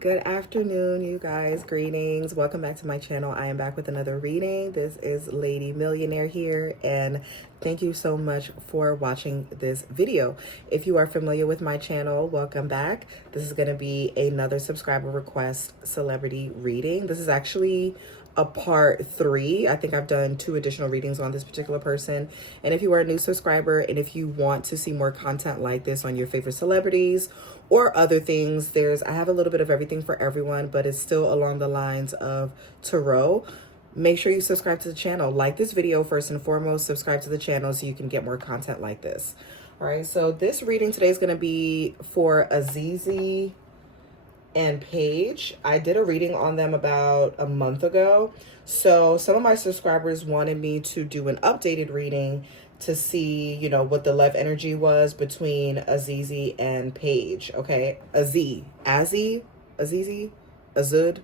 Good afternoon, you guys. Greetings. Welcome back to my channel. I am back with another reading. This is Lady Millionaire here, and thank you so much for watching this video. If you are familiar with my channel, welcome back. This is going to be another subscriber request celebrity reading. This is actually a part 3. I think I've done 2 additional readings on this particular person. And if you are a new subscriber and if you want to see more content like this on your favorite celebrities or other things, I have a little bit of everything for everyone, but it's still along the lines of tarot. Make sure you subscribe to the channel. Like this video first and foremost. Subscribe to the channel so you can get more content like this. All right, so this reading today is going to be for Azzi and Paige. I did a reading on them about a month ago. So some of my subscribers wanted me to do an updated reading to see, you know, what the love energy was between Azzi and Paige. Okay. Azzi. Azud.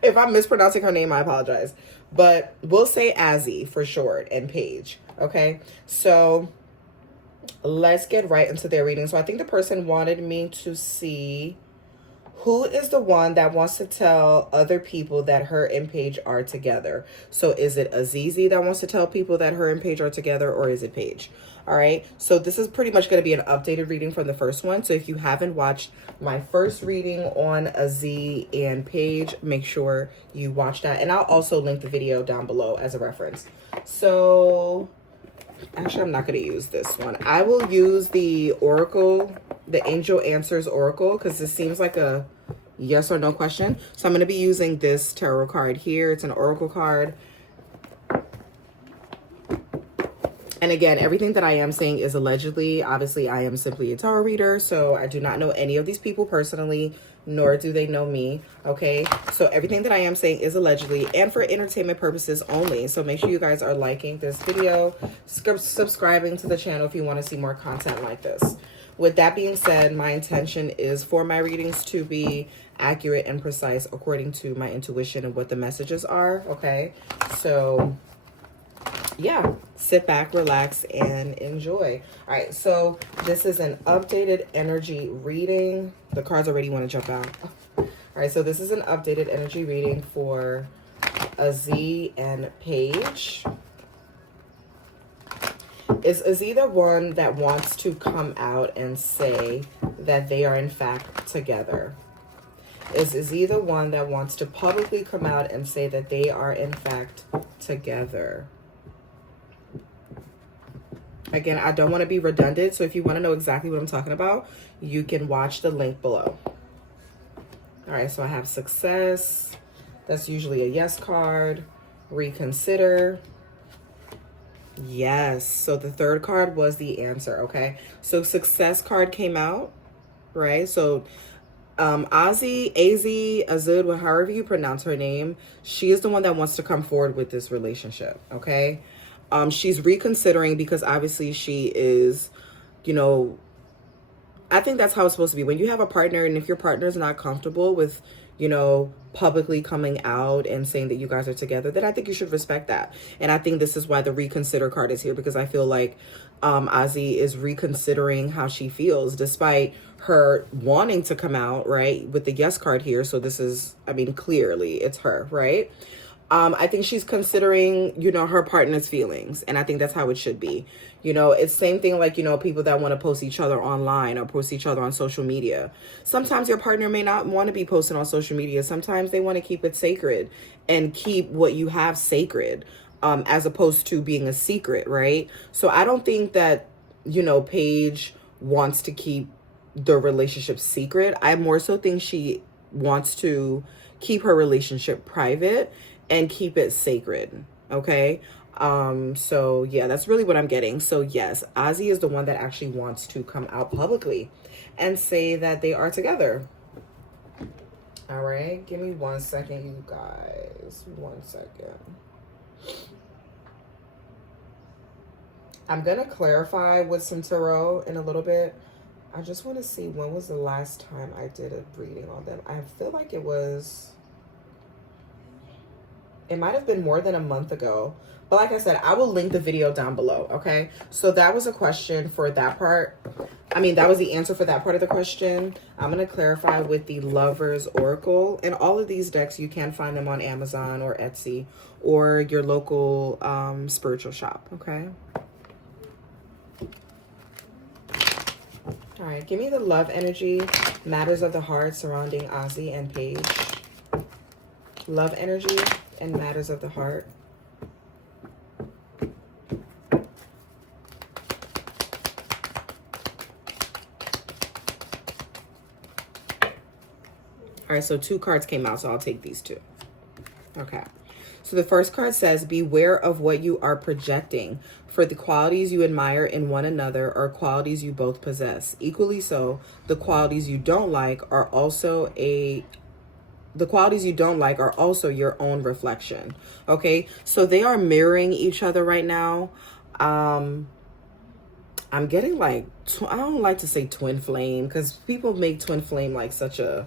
If I'm mispronouncing her name, I apologize. But we'll say Azzi for short and Paige. Okay. So let's get right into their reading. So I think the person wanted me to see who is the one that wants to tell other people that her and Paige are together. So is it Azzi that wants to tell people that her and Paige are together, or is it Paige? All right. So this is pretty much going to be an updated reading from the first one. So if you haven't watched my first reading on Azzi and Paige, make sure you watch that. And I'll also link the video down below as a reference. So actually, I'm not going to use this one. I will use the Oracle, the Angel Answers Oracle, because this seems like a yes or no question. So I'm going to be using this tarot card here. It's an Oracle card. And again, everything that I am saying is allegedly. Obviously, I am simply a tarot reader, so I do not know any of these people personally, nor do they know me, okay? So everything that I am saying is allegedly and for entertainment purposes only. So make sure you guys are liking this video, subscribing to the channel if you want to see more content like this. With that being said, my intention is for my readings to be accurate and precise according to my intuition and what the messages are, okay? So yeah, sit back, relax, and enjoy. All right, so this is an updated energy reading. The cards already want to jump out. All right, so this is an updated energy reading for Azzi and Paige. Is Azzi the one that wants to come out and say that they are in fact together? Is Azzi the one that wants to publicly come out and say that they are in fact together? Again, I don't want to be redundant, so if you want to know exactly what I'm talking about, you can watch the link below. All right, so I have success. That's usually a yes card. Reconsider. Yes, so the third card was the answer, okay? So success card came out, right? So Azzi, Azud, however you pronounce her name, she is the one that wants to come forward with this relationship, okay? She's reconsidering because obviously she is, you know, I think that's how it's supposed to be. When you have a partner and if your partner is not comfortable with, you know, publicly coming out and saying that you guys are together, then I think you should respect that. And I think this is why the reconsider card is here, because I feel like Azzi is reconsidering how she feels despite her wanting to come out, right, with the yes card here. So this is, I mean, clearly it's her, right? I think she's considering, you know, her partner's feelings. And I think that's how it should be. You know, it's same thing like, you know, people that want to post each other online or post each other on social media. Sometimes your partner may not want to be posted on social media. Sometimes they want to keep it sacred and keep what you have sacred, as opposed to being a secret, right? So I don't think that, you know, Paige wants to keep the relationship secret. I more so think she wants to keep her relationship private and keep it sacred, okay? So yeah, that's really what I'm getting. So yes, Azzi is the one that actually wants to come out publicly and say that they are together. All right, give me 1 second, you guys. 1 second. I'm gonna clarify with some tarot in a little bit. I just want to see, when was the last time I did a reading on them? I feel like it was It might have been more than a month ago. But like I said, I will link the video down below, okay? So that was a question for that part. I mean, that was the answer for that part of the question. I'm going to clarify with the Lover's Oracle. And all of these decks, you can find them on Amazon or Etsy or your local spiritual shop, okay? All right, give me the love energy, matters of the heart surrounding Azzi and Paige. Love energy and matters of the heart. All right, so 2 cards came out, so I'll take these 2. Okay. So the first card says, beware of what you are projecting, for the qualities you admire in one another are qualities you both possess. Equally so, the qualities you don't like are also your own reflection. Okay? So they are mirroring each other right now. I'm getting like, I don't like to say twin flame because people make twin flame like such a,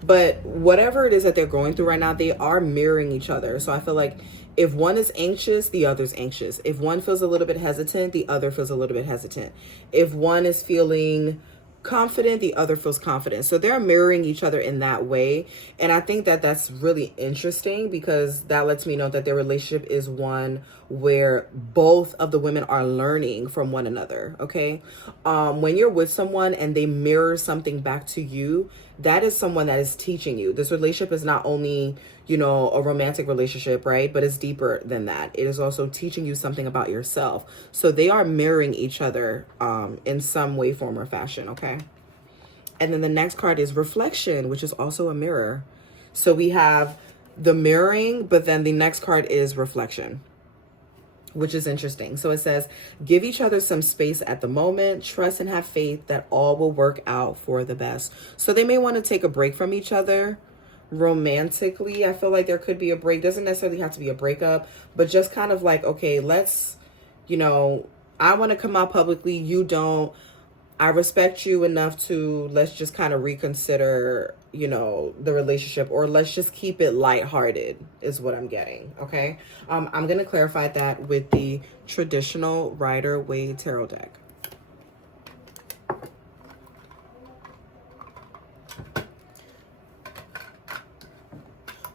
but whatever it is that they're going through right now, they are mirroring each other. So I feel like if one is anxious, the other's anxious. If one feels a little bit hesitant, the other feels a little bit hesitant. If one is feeling confident, the other feels confident. So they're mirroring each other in that way. And I think that that's really interesting because that lets me know that their relationship is one where both of the women are learning from one another. Okay. When you're with someone and they mirror something back to you, that is someone that is teaching you. This relationship is not only, you know, a romantic relationship, right? But it's deeper than that. It is also teaching you something about yourself. So they are mirroring each other in some way, form, or fashion, okay? And then the next card is reflection, which is also a mirror. So we have the mirroring, but then the next card is reflection, which is interesting. So it says, give each other some space at the moment, trust and have faith that all will work out for the best. So they may want to take a break from each other romantically. I feel like there could be a break. Doesn't necessarily have to be a breakup, but just kind of like, okay, let's, you know, I want to come out publicly. You don't. I respect you enough to, let's just kind of reconsider, you know, the relationship, or let's just keep it lighthearted is what I'm getting. Okay. I'm going to clarify that with the traditional Rider-Waite tarot deck.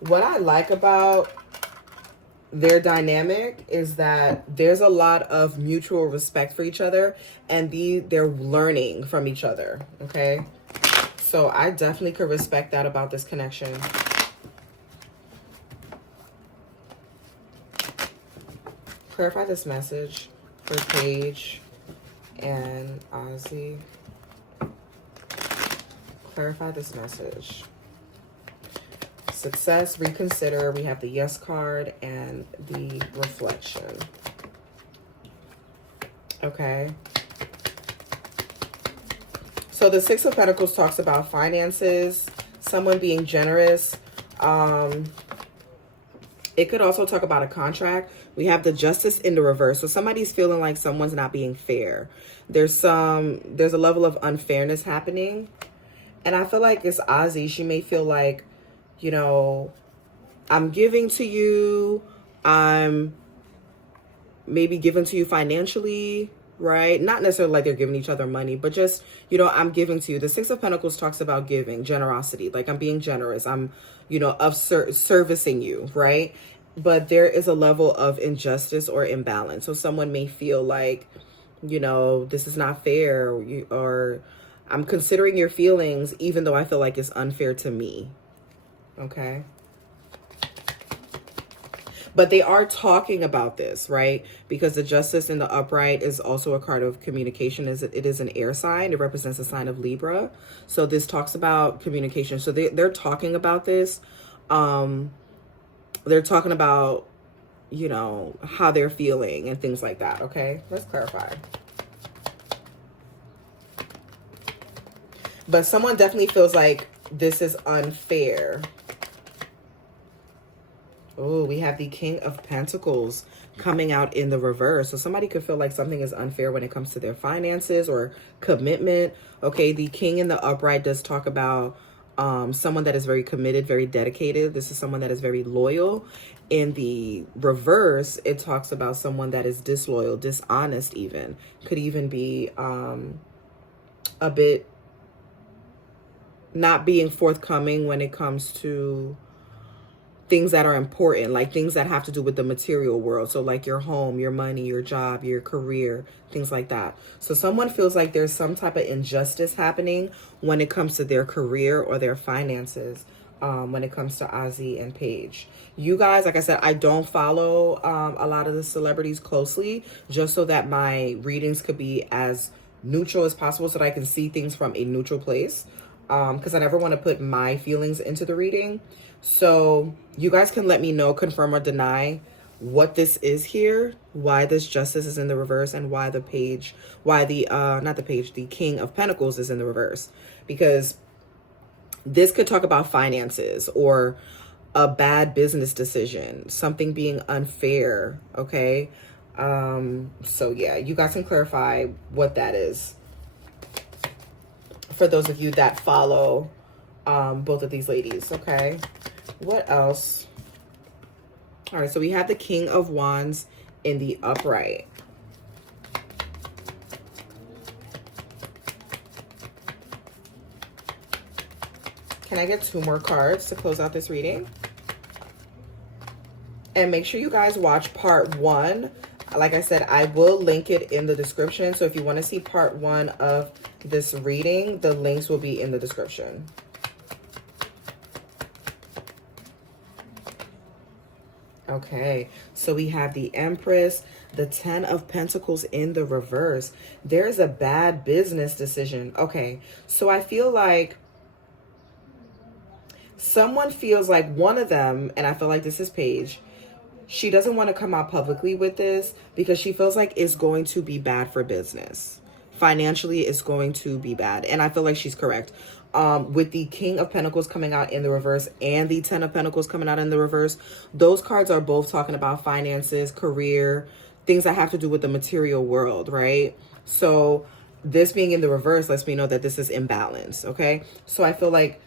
What I like about their dynamic is that there's a lot of mutual respect for each other, and they're learning from each other. Okay. So I definitely could respect that about this connection. Clarify this message for Paige and Azzi. Clarify this message. Success, reconsider. We have the yes card and the reflection. Okay. So the Six of Pentacles talks about finances, someone being generous. It could also talk about a contract. We have the Justice in the reverse. So somebody's feeling like someone's not being fair. There's a level of unfairness happening. And I feel like it's Azzi. She may feel like, you know, I'm giving to you. I'm maybe giving to you financially, right? Not necessarily like they're giving each other money, but just, you know, I'm giving to you. The Six of Pentacles talks about giving, generosity. Like I'm being generous. I'm, you know, of servicing you, right? But there is a level of injustice or imbalance. So someone may feel like, you know, this is not fair, or I'm considering your feelings, even though I feel like it's unfair to me. Okay. But they are talking about this, right? Because the Justice in the upright is also a card of communication. It is an air sign. It represents the sign of Libra. So this talks about communication. So they're talking about this. They're talking about, you know, how they're feeling and things like that. Okay, let's clarify. But someone definitely feels like this is unfair. Oh, we have the King of Pentacles coming out in the reverse. So somebody could feel like something is unfair when it comes to their finances or commitment. Okay, the King in the upright does talk about someone that is very committed, very dedicated. This is someone that is very loyal. In the reverse, it talks about someone that is disloyal, dishonest even. Could even be a bit not being forthcoming when it comes to things that are important, like things that have to do with the material world. So like your home, your money, your job, your career, things like that. So someone feels like there's some type of injustice happening when it comes to their career or their finances, when it comes to Azzi and Paige. You guys, like I said, I don't follow a lot of the celebrities closely, just so that my readings could be as neutral as possible, so that I can see things from a neutral place, because I never want to put my feelings into the reading. So you guys can let me know, confirm or deny what this is here, why this justice is in the reverse, and why the page, why the not the page, the King of Pentacles is in the reverse. Because this could talk about finances or a bad business decision, something being unfair, okay? So yeah, you guys can clarify what that is for those of you that follow both of these ladies, okay? What else? All right, so we have the King of Wands in the upright. Can I get 2 more cards to close out this reading? And make sure you guys watch part 1. Like I said, I will link it in the description. So if you want to see part 1 of this reading, the links will be in the description. Okay, so we have the Empress, the 10 of Pentacles in the reverse. There's a bad business decision. Okay, so I feel like someone feels like one of them, and I feel like this is Paige, she doesn't want to come out publicly with this because she feels like it's going to be bad for business. Financially, it's going to be bad. And I feel like she's correct. With the King of Pentacles coming out in the reverse and the 10 of Pentacles coming out in the reverse, those cards are both talking about finances, career, things that have to do with the material world, right? So this being in the reverse lets me know that this is imbalance, okay? So I feel like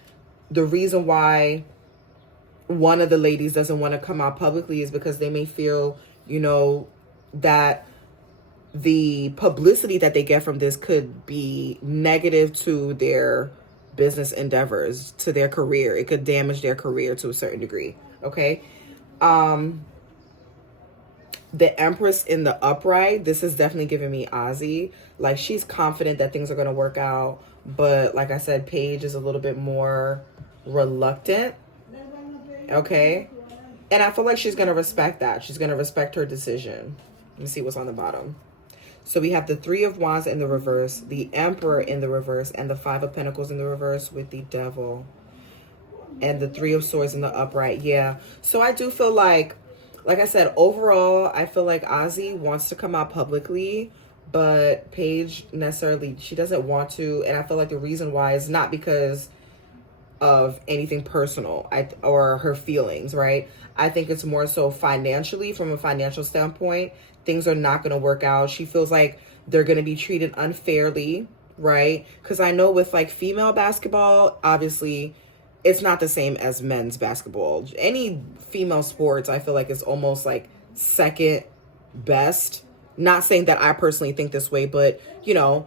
the reason why one of the ladies doesn't want to come out publicly is because they may feel, you know, that the publicity that they get from this could be negative to their business endeavors, to their career. It could damage their career to a certain degree, okay? The Empress in the upright, this is definitely giving me Azzi. Like, she's confident that things are going to work out, but like I said, Paige is a little bit more reluctant, okay? And I feel like she's going to respect that. She's going to respect her decision. Let me see what's on the bottom. So we have the 3 of Wands in the reverse, the Emperor in the reverse, and the 5 of Pentacles in the reverse with the Devil. And the 3 of Swords in the upright. Yeah. So I do feel like I said, overall, I feel like Azzi wants to come out publicly, but Paige necessarily, she doesn't want to. And I feel like the reason why is not because of anything personal or her feelings, right? I think it's more so financially, from a financial standpoint, things are not going to work out. She feels like they're going to be treated unfairly, right? Because I know with like female basketball, obviously it's not the same as men's basketball. Any female sports, I feel like it's almost like second best. Not saying that I personally think this way, but you know,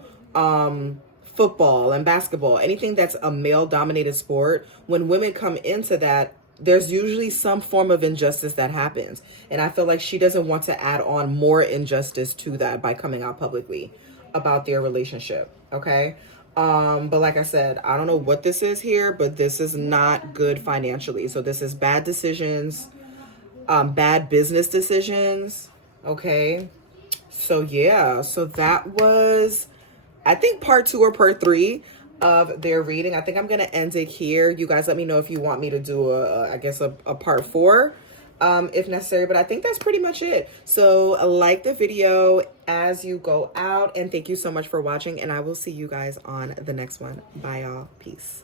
football and basketball, anything that's a male dominated sport, when women come into that, there's usually some form of injustice that happens. And I feel like she doesn't want to add on more injustice to that by coming out publicly about their relationship. Okay. But like I said, I don't know what this is here, but this is not good financially. So this is bad decisions, bad business decisions. Okay. So yeah, so that was, I think, part 2 or part 3 of their reading. I think I'm going to end it here. You guys let me know if you want me to do I guess a part 4, if necessary, but I think that's pretty much it. So like the video as you go out, and thank you so much for watching, and I will see you guys on the next one. Bye y'all. Peace.